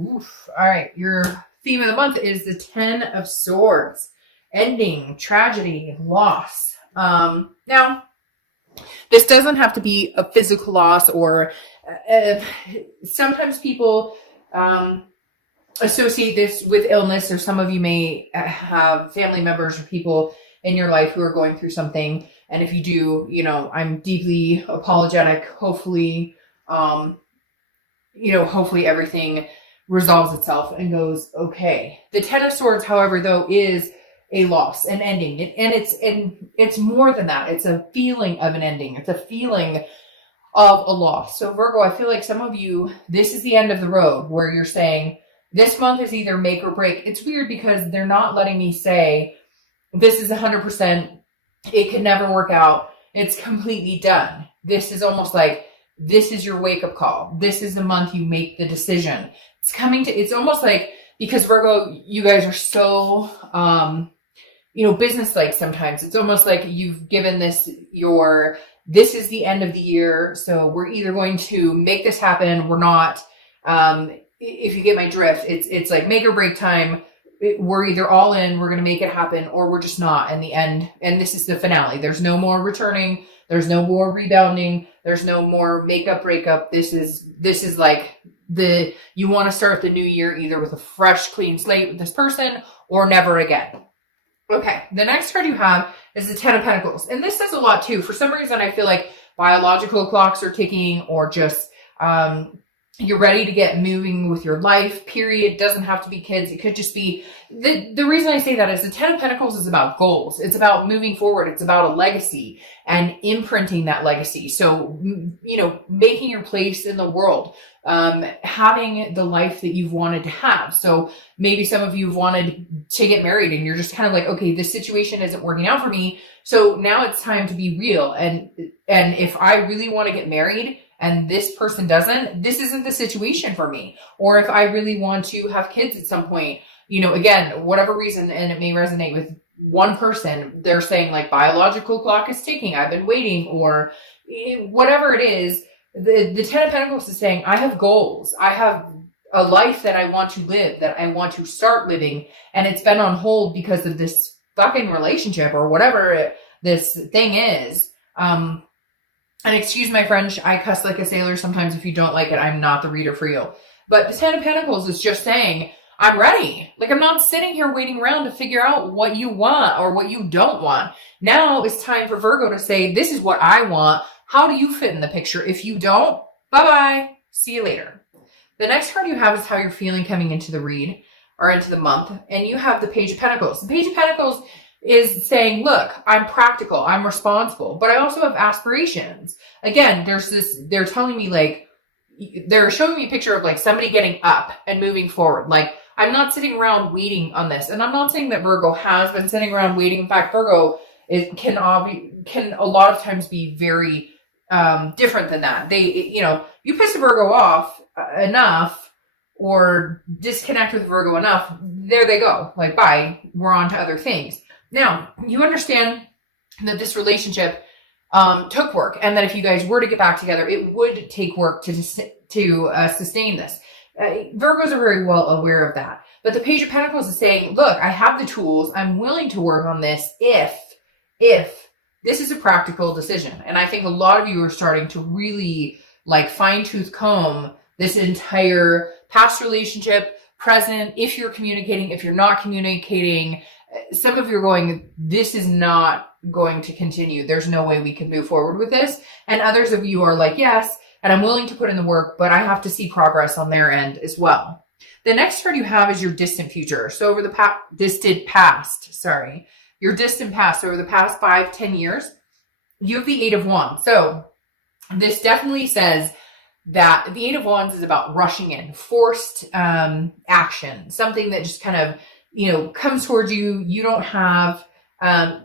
Oof. All right. Your theme of the month is the Ten of Swords. Ending, tragedy, loss. Now, this doesn't have to be a physical loss or sometimes people associate this with illness, or some of you may have family members or people in your life who are going through something. And if you do, I'm deeply apologetic. Hopefully, hopefully everything resolves itself and goes okay. The Ten of Swords, however, though, is a loss, an ending. And it's more than that. It's a feeling of an ending. It's a feeling of a loss. So Virgo, I feel like some of you, this is the end of the road where you're saying this month is either make or break. It's weird because they're not letting me say this is 100%. It could never work out. It's completely done. This is almost like this is your wake up call. This is the month you make the decision. It's almost like, because Virgo, you guys are so, business-like sometimes. It's almost like you've given this this is the end of the year. So we're either going to make this happen. We're not, if you get my drift, it's like make or break time. We're either all in, we're going to make it happen, or we're just not in the end. And this is the finale. There's no more returning. There's no more rebounding. There's no more makeup, breakup. This is like you want to start the new year either with a fresh, clean slate with this person or never again. Okay. The next card you have is the Ten of Pentacles. And this says a lot too. For some reason, I feel like biological clocks are ticking, or just, you're ready to get moving with your life, period. Doesn't have to be kids. It could just be, the reason I say that is the Ten of Pentacles is about goals. It's about moving forward. It's about a legacy and imprinting that legacy. So, making your place in the world, having the life that you've wanted to have. So maybe some of you have wanted to get married and you're just kind of like, okay, this situation isn't working out for me. So now it's time to be real. And if I really want to get married, and this person doesn't, this isn't the situation for me. Or if I really want to have kids at some point, again, whatever reason, and it may resonate with one person, they're saying like biological clock is ticking, I've been waiting, or whatever it is. The Ten of Pentacles is saying, I have goals. I have a life that I want to live, that I want to start living. And it's been on hold because of this fucking relationship or whatever this thing is. And excuse my French, I cuss like a sailor sometimes. If you don't like it, I'm not the reader for you. But the Ten of Pentacles is just saying, I'm ready. Like, I'm not sitting here waiting around to figure out what you want or what you don't want. Now it's time for Virgo to say, this is what I want. How do you fit in the picture? If you don't, bye-bye. See you later. The next card you have is how you're feeling coming into the read or into the month. And you have the Page of Pentacles. The Page of Pentacles is saying, look, I'm practical, I'm responsible, but I also have aspirations. Again, they're telling me like, they're showing me a picture of like somebody getting up and moving forward. Like, I'm not sitting around waiting on this. And I'm not saying that Virgo has been sitting around waiting. In fact, Virgo can a lot of times be very different than that. You piss a Virgo off enough or disconnect with Virgo enough, there they go. Like, bye, we're on to other things. Now, you understand that this relationship took work, and that if you guys were to get back together, it would take work to sustain this. Virgos are very well aware of that. But the Page of Pentacles is saying, look, I have the tools. I'm willing to work on this if this is a practical decision. And I think a lot of you are starting to really like fine-tooth comb this entire past relationship, present, if you're communicating, if you're not communicating. Some of you are going, this is not going to continue. There's no way we can move forward with this. And others of you are like, yes, and I'm willing to put in the work, but I have to see progress on their end as well. The next card you have is your distant future. So over the distant past, your distant past, over the past 5-10 years, you have the Eight of Wands. So this definitely says that the Eight of Wands is about rushing in, forced action, something that just kind of comes towards you. You don't have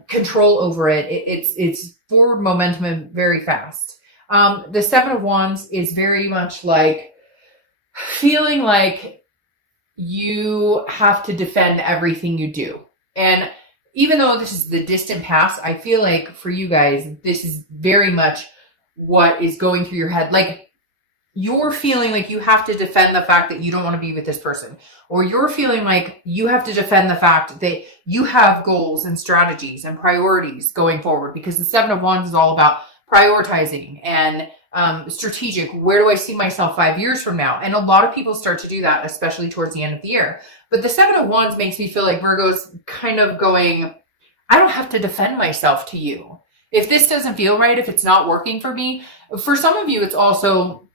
control over it. It's forward momentum and very fast. The Seven of Wands is very much like feeling like you have to defend everything you do. And even though this is the distant past, I feel like for you guys, this is very much what is going through your head. Like, you're feeling like you have to defend the fact that you don't want to be with this person, or you're feeling like you have to defend the fact that you have goals and strategies and priorities going forward, because the Seven of Wands is all about prioritizing and strategic. Where do I see myself 5 years from now? And a lot of people start to do that, especially towards the end of the year. But the Seven of Wands makes me feel like Virgo's kind of going, I don't have to defend myself to you. If this doesn't feel right, if it's not working for me, for some of you, it's also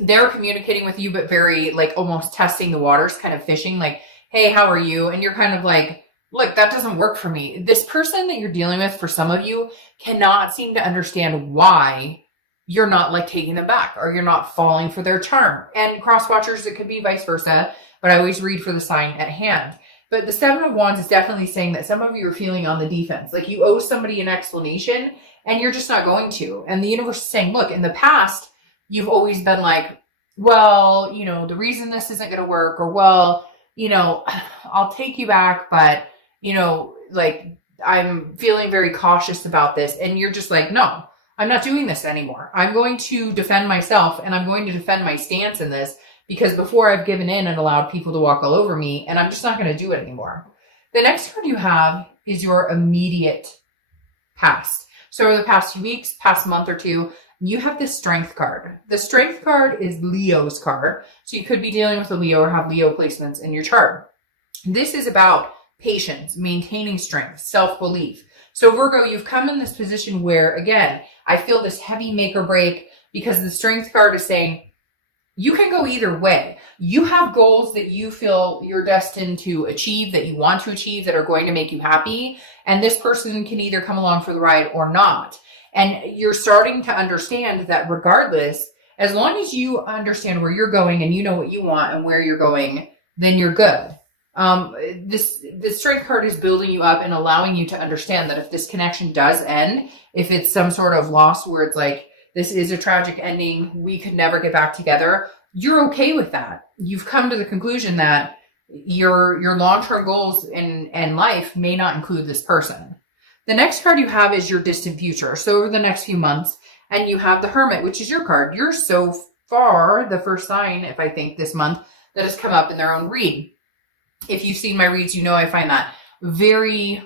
they're communicating with you, but very like almost testing the waters, kind of fishing, like, hey, how are you? And you're kind of like, look, that doesn't work for me. This person that you're dealing with, for some of you, cannot seem to understand why you're not like taking them back, or you're not falling for their charm. And cross watchers, it could be vice versa, but I always read for the sign at hand. But the Seven of Wands is definitely saying that some of you are feeling on the defense, like you owe somebody an explanation and you're just not going to. And the universe is saying, look, in the past, you've always been like, well, you know, the reason this isn't going to work, or, well, you know, I'll take you back, but, you know, like, I'm feeling very cautious about this. And you're just like, no, I'm not doing this anymore. I'm going to defend myself, and I'm going to defend my stance in this, because before I've given in and allowed people to walk all over me, and I'm just not going to do it anymore. The next card you have is your immediate past. So over the past few weeks, past month or two, you have the Strength card. The Strength card is Leo's card. So you could be dealing with a Leo or have Leo placements in your chart. This is about patience, maintaining strength, self-belief. So Virgo, you've come in this position where, again, I feel this heavy make or break, because the Strength card is saying you can go either way. You have goals that you feel you're destined to achieve, that you want to achieve, that are going to make you happy. And this person can either come along for the ride or not. And you're starting to understand that regardless, as long as you understand where you're going and you know what you want and where you're going, then you're good. The Strength card is building you up and allowing you to understand that if this connection does end, if it's some sort of loss where it's like, this is a tragic ending, we could never get back together, you're okay with that. You've come to the conclusion that your long-term goals in life may not include this person. The next card you have is your distant future. So over the next few months, and you have the Hermit, which is your card. You're so far the first sign, if I think this month, that has come up in their own read. If you've seen my reads, you know I find that very,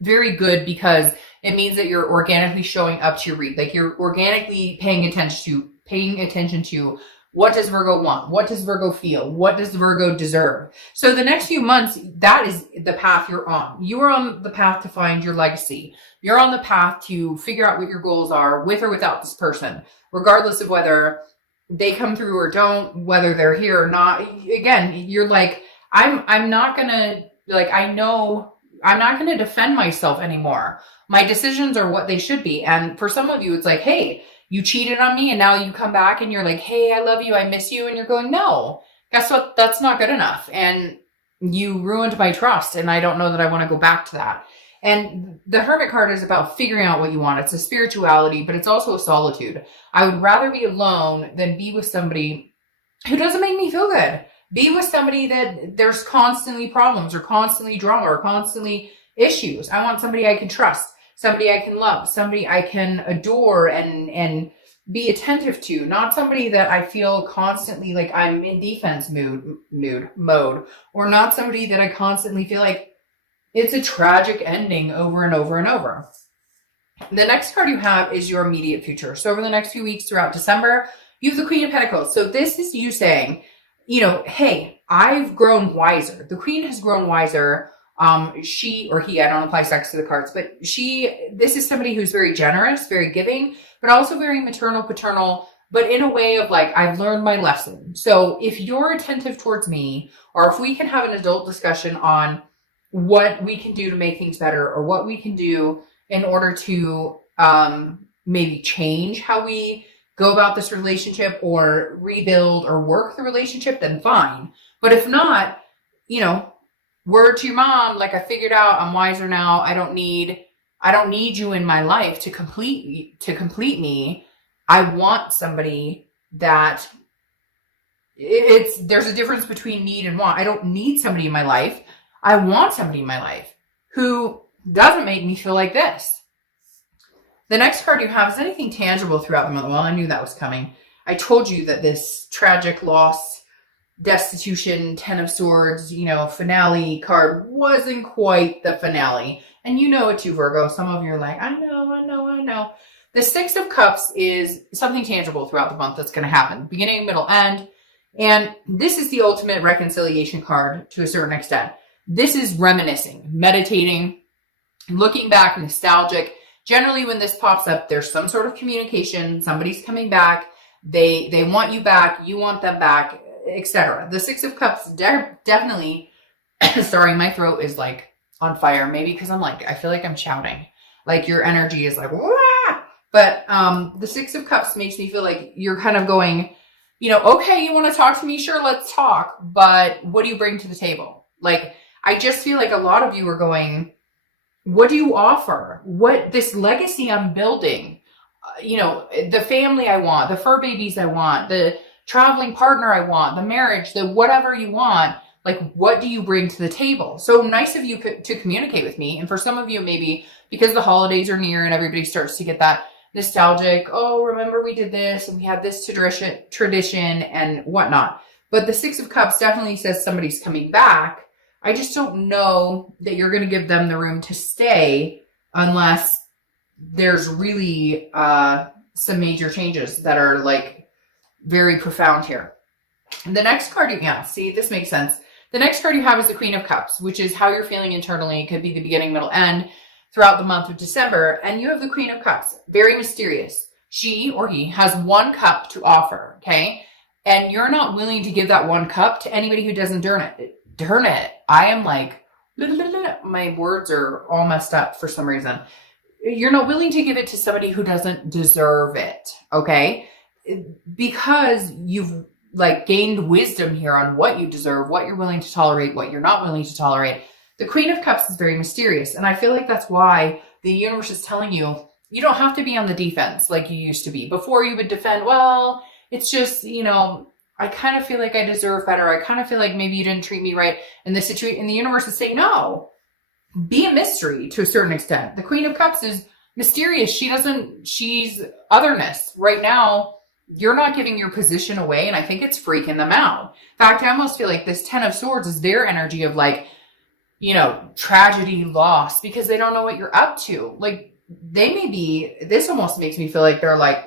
very good, because it means that you're organically showing up to your read. Like you're organically paying attention to what does Virgo want? What does Virgo feel? What does Virgo deserve? So the next few months, that is the path you're on. You are on the path to find your legacy. You're on the path to figure out what your goals are with or without this person, regardless of whether they come through or don't, whether they're here or not. Again, you're like, I'm not gonna, like, I know I'm not gonna defend myself anymore. My decisions are what they should be. And for some of you, it's like, hey, you cheated on me and now you come back and you're like, hey, I love you, I miss you. And you're going, no, guess what? That's not good enough. And you ruined my trust. And I don't know that I want to go back to that. And the Hermit card is about figuring out what you want. It's a spirituality, but it's also a solitude. I would rather be alone than be with somebody who doesn't make me feel good. Be with somebody that there's constantly problems or constantly drama or constantly issues. I want somebody I can trust, somebody I can love, somebody I can adore and be attentive to, not somebody that I feel constantly like I'm in defense mode, or not somebody that I constantly feel like it's a tragic ending over and over and over. The next card you have is your immediate future. So over the next few weeks throughout December, you have the Queen of Pentacles. So this is you saying, you know, hey, I've grown wiser. The Queen has grown wiser. She or he, I don't apply sex to the cards, but this is somebody who's very generous, very giving, but also very maternal, paternal, but in a way of like, I've learned my lesson. So if you're attentive towards me, or if we can have an adult discussion on what we can do to make things better, or what we can do in order to maybe change how we go about this relationship or rebuild or work the relationship, then fine. But if not, you know, word to your mom, like I figured out, I'm wiser now. I don't need you in my life to complete me. I want somebody that there's a difference between need and want. I don't need somebody in my life. I want somebody in my life who doesn't make me feel like this. The next card you have is anything tangible throughout the month. Well, I knew that was coming. I told you that this tragic loss, destitution, Ten of Swords, finale card wasn't quite the finale. And you know it too, Virgo. Some of you are like, I know. The Six of Cups is something tangible throughout the month that's going to happen. Beginning, middle, end. And this is the ultimate reconciliation card to a certain extent. This is reminiscing, meditating, looking back, nostalgic. Generally, when this pops up, there's some sort of communication. Somebody's coming back. They want you back. You want them back, etc. The Six of Cups definitely, sorry, my throat is like on fire. Maybe because I feel like I'm shouting. Like your energy is like, wah! But the Six of Cups makes me feel like you're kind of going, okay, you want to talk to me? Sure, let's talk. But what do you bring to the table? Like, I just feel like a lot of you are going, what do you offer? What this legacy I'm building, the family I want, the fur babies I want, the traveling partner I want, the marriage, the whatever you want, like, what do you bring to the table? So nice of you to communicate with me. And for some of you, maybe because the holidays are near and everybody starts to get that nostalgic, oh, remember we did this and we had this tradition and whatnot. But the Six of Cups definitely says somebody's coming back. I just don't know that you're going to give them the room to stay unless there's really some major changes that are like very profound here. And the next card, see, this makes sense. The next card you have is the Queen of Cups, which is how you're feeling internally. It could be the beginning, middle, end throughout the month of December. And you have the Queen of Cups, very mysterious. She or he has one cup to offer, okay? And you're not willing to give that one cup to anybody who doesn't darn it. I am like, my words are all messed up for some reason. You're not willing to give it to somebody who doesn't deserve it, okay? Because you've gained wisdom here on what you deserve, what you're willing to tolerate, what you're not willing to tolerate. The Queen of Cups is very mysterious. And I feel like that's why the universe is telling you, you don't have to be on the defense like you used to be. Before you would defend, well, it's just, I kind of feel like I deserve better. I kind of feel like maybe you didn't treat me right. And the universe is saying, no, be a mystery to a certain extent. The Queen of Cups is mysterious. She's otherness. Right now, you're not giving your position away. And I think it's freaking them out. In fact, I almost feel like this Ten of Swords is their energy of tragedy, loss, because they don't know what you're up to. This almost makes me feel like they're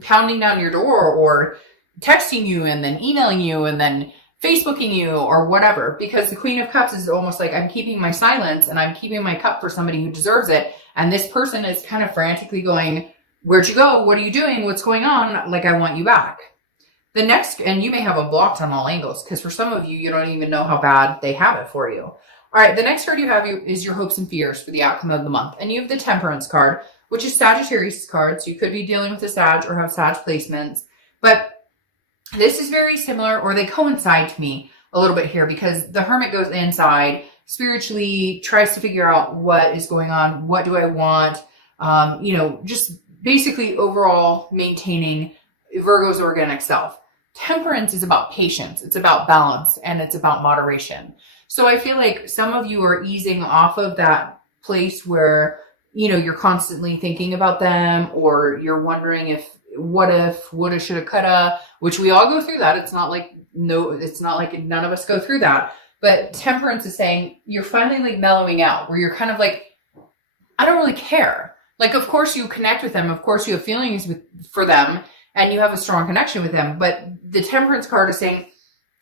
pounding down your door or texting you and then emailing you and then Facebooking you or whatever, because the Queen of Cups is almost like I'm keeping my silence and I'm keeping my cup for somebody who deserves it. And this person is kind of frantically going, where'd you go? What are you doing? What's going on? I want you back. The next, and you may have it blocked on all angles because for some of you, you don't even know how bad they have it for you. All right, the next card you have is your hopes and fears for the outcome of the month. And you have the Temperance card, which is Sagittarius card. So you could be dealing with a Sag or have Sag placements. But this is very similar, or they coincide to me a little bit here because the Hermit goes inside, spiritually tries to figure out what is going on, what do I want, just basically overall maintaining Virgo's organic self. Temperance is about patience, it's about balance, and it's about moderation. So I feel like some of you are easing off of that place where, you're constantly thinking about them, or you're wondering what if, woulda, shoulda, coulda, which we all go through that. It's not like none of us go through that. But Temperance is saying you're finally mellowing out, where you're kind of I don't really care. Of course you connect with them. Of course you have feelings for them and you have a strong connection with them. But the Temperance card is saying,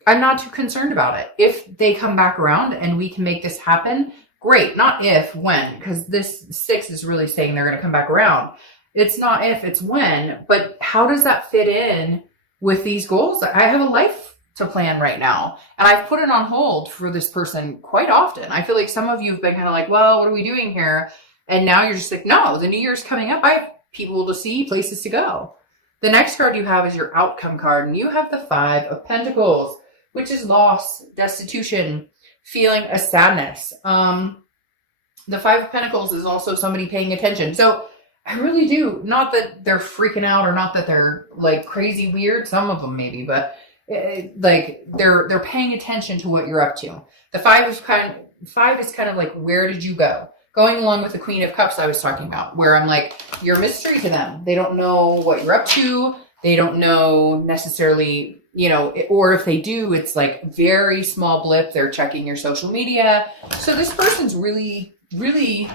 I'm not too concerned about it. If they come back around and we can make this happen, great. Not if, when, because this 6 is really saying they're going to come back around. It's not if, it's when. But how does that fit in with these goals? I have a life to plan right now. And I've put it on hold for this person quite often. I feel like some of you have been kind of well, what are we doing here? And now you're just no, the new year's coming up. I have people to see, places to go. The next card you have is your outcome card. And you have the 5 of Pentacles, which is loss, destitution, feeling a sadness. The 5 of Pentacles is also somebody paying attention. So I really do, not that they're freaking out or not that they're crazy weird. Some of them maybe, but they're paying attention to what you're up to. The 5 is kind of where did you go? going along with the Queen of Cups I was talking about, where I'm like, you're a mystery to them. They don't know what you're up to. They don't know necessarily, you know, or if they do, it's like very small blip. They're checking your social media. So this person's really, really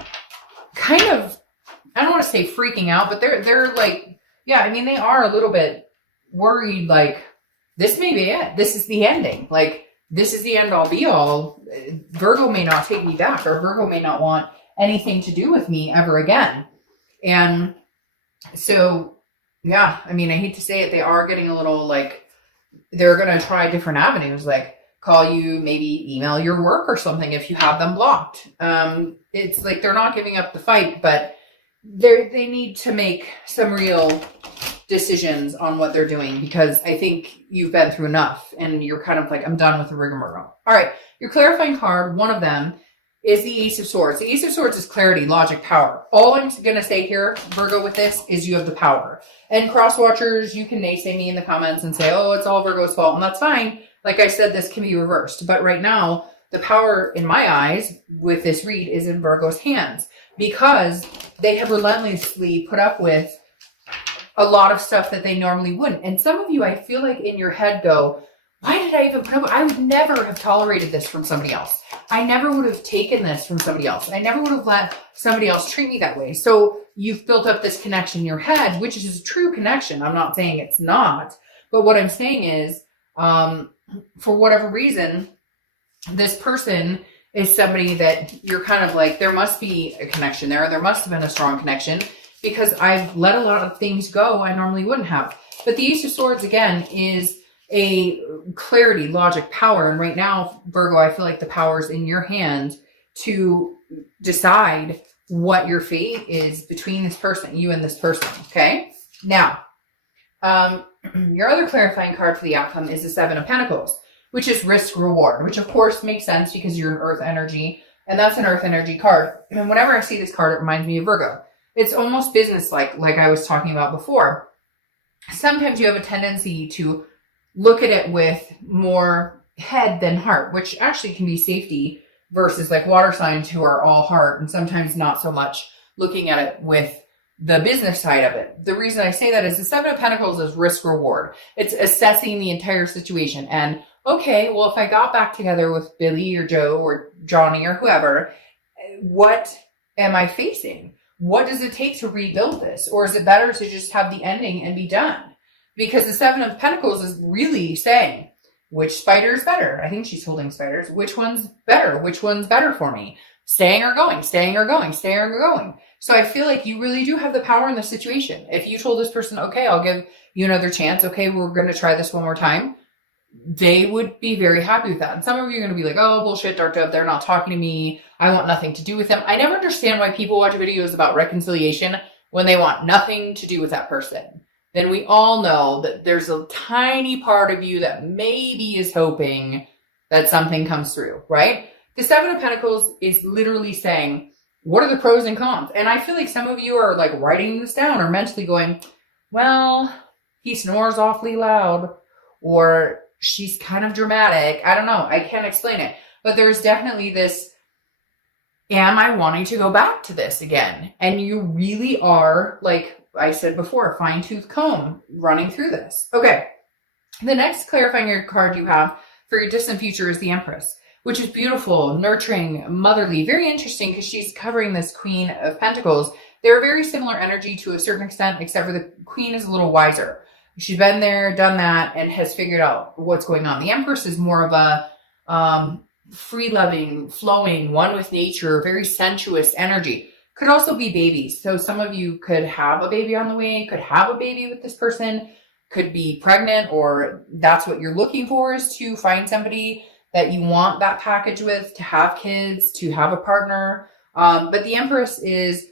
kind of, I don't want to say freaking out, but they're like, yeah, I mean, they are a little bit worried, like, this may be it. This is the ending. Like, this is the end all be all. Virgo may not take me back, or Virgo may not want anything to do with me ever again. And so, yeah, I mean, I hate to say it, they are getting a little like, they're going to try different avenues, like call you, maybe email your work or something if you have them blocked. It's like they're not giving up the fight, but they need to make some real decisions on what they're doing, because I think you've been through enough and you're kind of like, I'm done with the rigmarole. All right, your clarifying card, one of them is the Ace of Swords. The Ace of Swords is clarity, logic, power. All I'm going to say here, Virgo, with this is you have the power. And cross watchers, you can naysay me in the comments and say, oh, it's all Virgo's fault. And that's fine. Like I said, this can be reversed. But right now, the power in my eyes with this read is in Virgo's hands, because they have relentlessly put up with a lot of stuff that they normally wouldn't. And some of you, I feel like in your head go, why did I even put up with, I would never have tolerated this from somebody else. I never would have taken this from somebody else. I never would have let somebody else treat me that way. So you've built up this connection in your head, which is a true connection. I'm not saying it's not, but what I'm saying is, for whatever reason, this person is somebody that you're kind of like, there must be a connection there. There must have been a strong connection, because I've let a lot of things go I normally wouldn't have. But the Ace of Swords, again, is a clarity, logic, power. And right now, Virgo, I feel like the power's in your hand to decide what your fate is between this person, you and this person, okay? Now, your other clarifying card for the outcome is the Seven of Pentacles, which is risk reward, which of course makes sense because you're an earth energy, and that's an earth energy card. And whenever I see this card, it reminds me of Virgo. It's almost business-like I was talking about before. Sometimes you have a tendency to look at it with more head than heart, which actually can be safety, versus like water signs who are all heart, and sometimes not so much looking at it with the business side of it. The reason I say that is the Seven of Pentacles is risk reward. It's assessing the entire situation. And okay, well, if I got back together with Billy or Joe or Johnny or whoever, what am I facing? What does it take to rebuild this? Or is it better to just have the ending and be done? Because the Seven of Pentacles is really saying, which spider is better? I think she's holding spiders. Which one's better? Which one's better for me? Staying or going, staying or going, staying or going. So I feel like you really do have the power in the situation. If you told this person, okay, I'll give you another chance. Okay, we're going to try this one more time. They would be very happy with that. And some of you are going to be like, oh, bullshit, dark up. They're not talking to me. I want nothing to do with them. I never understand why people watch videos about reconciliation when they want nothing to do with that person. Then we all know that there's a tiny part of you that maybe is hoping that something comes through, right? The Seven of Pentacles is literally saying, what are the pros and cons? And I feel like some of you are like writing this down or mentally going, well, he snores awfully loud, or she's kind of dramatic. I don't know. I can't explain it. But there's definitely this, am I wanting to go back to this again? And you really are, like I said before, fine-tooth comb running through this. Okay. The next clarifying card you have for your distant future is the Empress, which is beautiful, nurturing, motherly, very interesting because she's covering this Queen of Pentacles. They're a very similar energy to a certain extent, except for the Queen is a little wiser. She's been there, done that, and has figured out what's going on. The Empress is more of a free-loving, flowing, one with nature, very sensuous energy. Could also be babies. So some of you could have a baby on the way, could have a baby with this person, could be pregnant, or that's what you're looking for, is to find somebody that you want that package with, to have kids, to have a partner. But the Empress is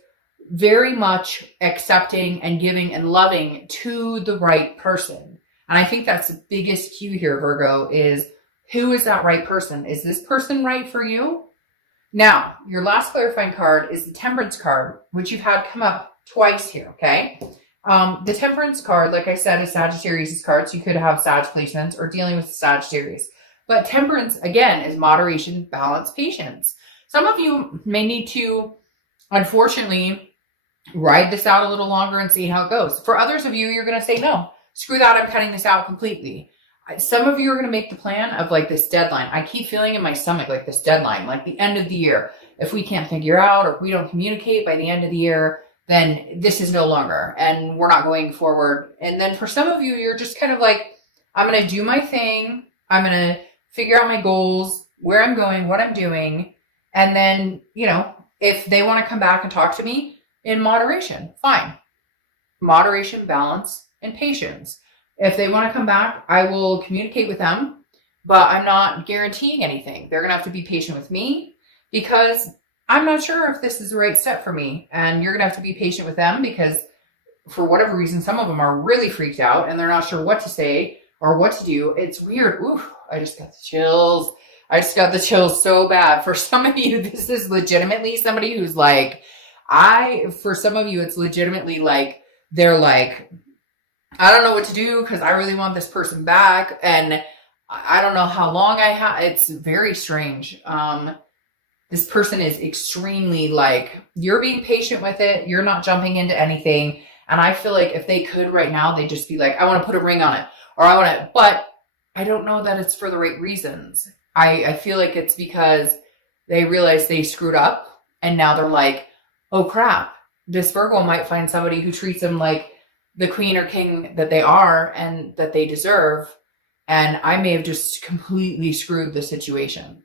very much accepting and giving and loving to the right person. And I think that's the biggest cue here, Virgo, is who is that right person? Is this person right for you? Now, your last clarifying card is the Temperance card, which you've had come up twice here, okay? The Temperance card, like I said, is Sagittarius' card, so you could have Sag placements or dealing with Sagittarius. But Temperance, again, is moderation, balance, patience. Some of you may need to unfortunately, ride this out a little longer and see how it goes. For others of you, you're going to say, no, screw that. I'm cutting this out completely. Some of you are going to make the plan of like this deadline. I keep feeling in my stomach like this deadline, like the end of the year. If we can't figure out or if we don't communicate by the end of the year, then this is no longer and we're not going forward. And then for some of you, you're just kind of like, I'm going to do my thing. I'm going to figure out my goals, where I'm going, what I'm doing. And then, if they want to come back and talk to me in moderation, fine. Moderation, balance, and patience. If they want to come back, I will communicate with them, but I'm not guaranteeing anything. They're going to have to be patient with me because I'm not sure if this is the right step for me. And you're going to have to be patient with them because for whatever reason, some of them are really freaked out and they're not sure what to say or what to do. It's weird. Ooh, I just got the chills. I just got the chills so bad. For some of you, this is legitimately somebody who's like, for some of you, it's legitimately like, they're like, I don't know what to do because I really want this person back. And I don't know how long I have. It's very strange. This person is extremely like, you're being patient with it. You're not jumping into anything. And I feel like if they could right now, they'd just be like, I want to put a ring on it or I want to, but I don't know that it's for the right reasons. I feel like it's because they realize they screwed up and now they're like, oh crap, this Virgo might find somebody who treats them like the queen or king that they are and that they deserve. And I may have just completely screwed the situation.